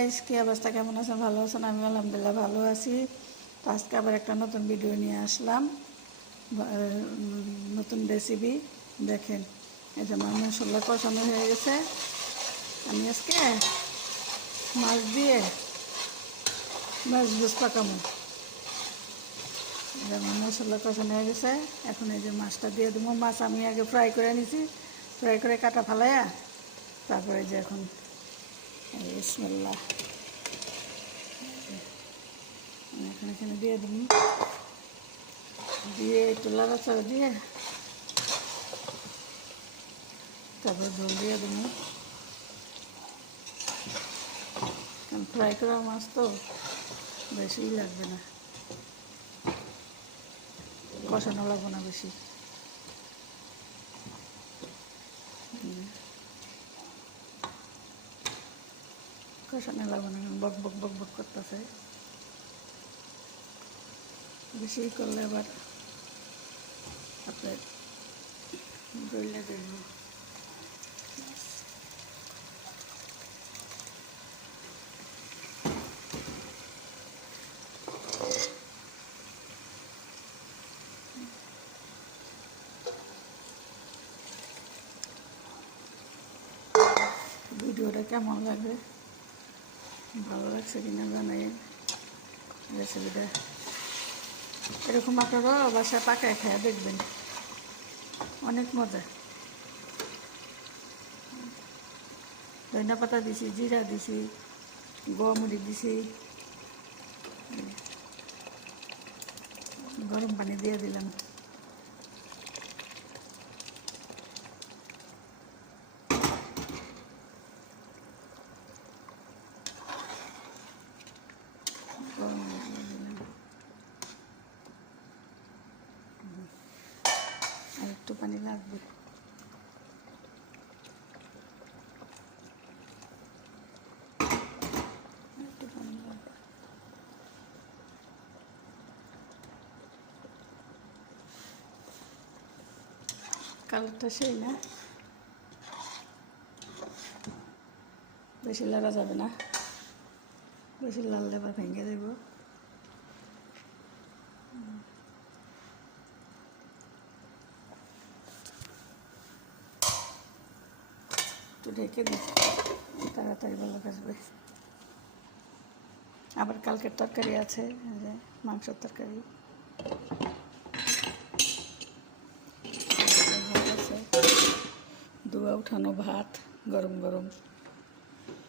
Guys, কি অবস্থা, কেমন আছেন? ভালো আছেন? আমি আলহামদুলিল্লাহ ভালো আছি। তো আজকে আবার একটা নতুন ভিডিও নিয়ে আসলাম, নতুন রেসিপি। দেখেন, এই যে আমার মশলা কষানো হয়ে গেছে। আমি আজকে মাছ দিয়ে মাছ ভুজ পাকামো। যেমন মশলা কষানো হয়ে গেছে, এখন এই যে মাছটা দিয়ে দেবো। মাছ আমি আগে ফ্রাই করে নিছি, ফ্রাই করে কাটা ফালাইয়া তারপরে যে এখন বিসমিল্লাহ এখানে দিয়ে দিন, দিয়ে একটু লাড়াচাড়া দিয়ে তারপর ঝোল দিয়ে দিন। কারণ ফ্রাই করা মাছ তো বেশি লাগবে না, কষানো লাগবে না বেশি। কষানো লাগবে না, বক বক বক বক করতেছে। বেশি করলে আবার আপনার গইলা দেব। ভিডিওটা কেমন লাগে, ভালো লাগছে কিনা জানাই। রেসিপিটা এরকম আপনারাও বাসায় পাকায় খেয়ে দেখবেন, অনেক মজা। ধনিয়া পাতা দিছি, জিরা দিছি, গোয়ামরিচ দিছি, গরম পানি দিয়ে দিলাম। আর একটু পানি লাগবে। কালারটা সেই না, বেশি লাড়া যাবে না, বেশি লাড়লে আবার ভেঙে দেব। একটু ঢেকে দিই, তাড়াতাড়ি ভালো আসবে। আবার কালকের তরকারি আছে, মাংসের তরকারি আছে, ধোয়া উঠানো ভাত গরম গরম।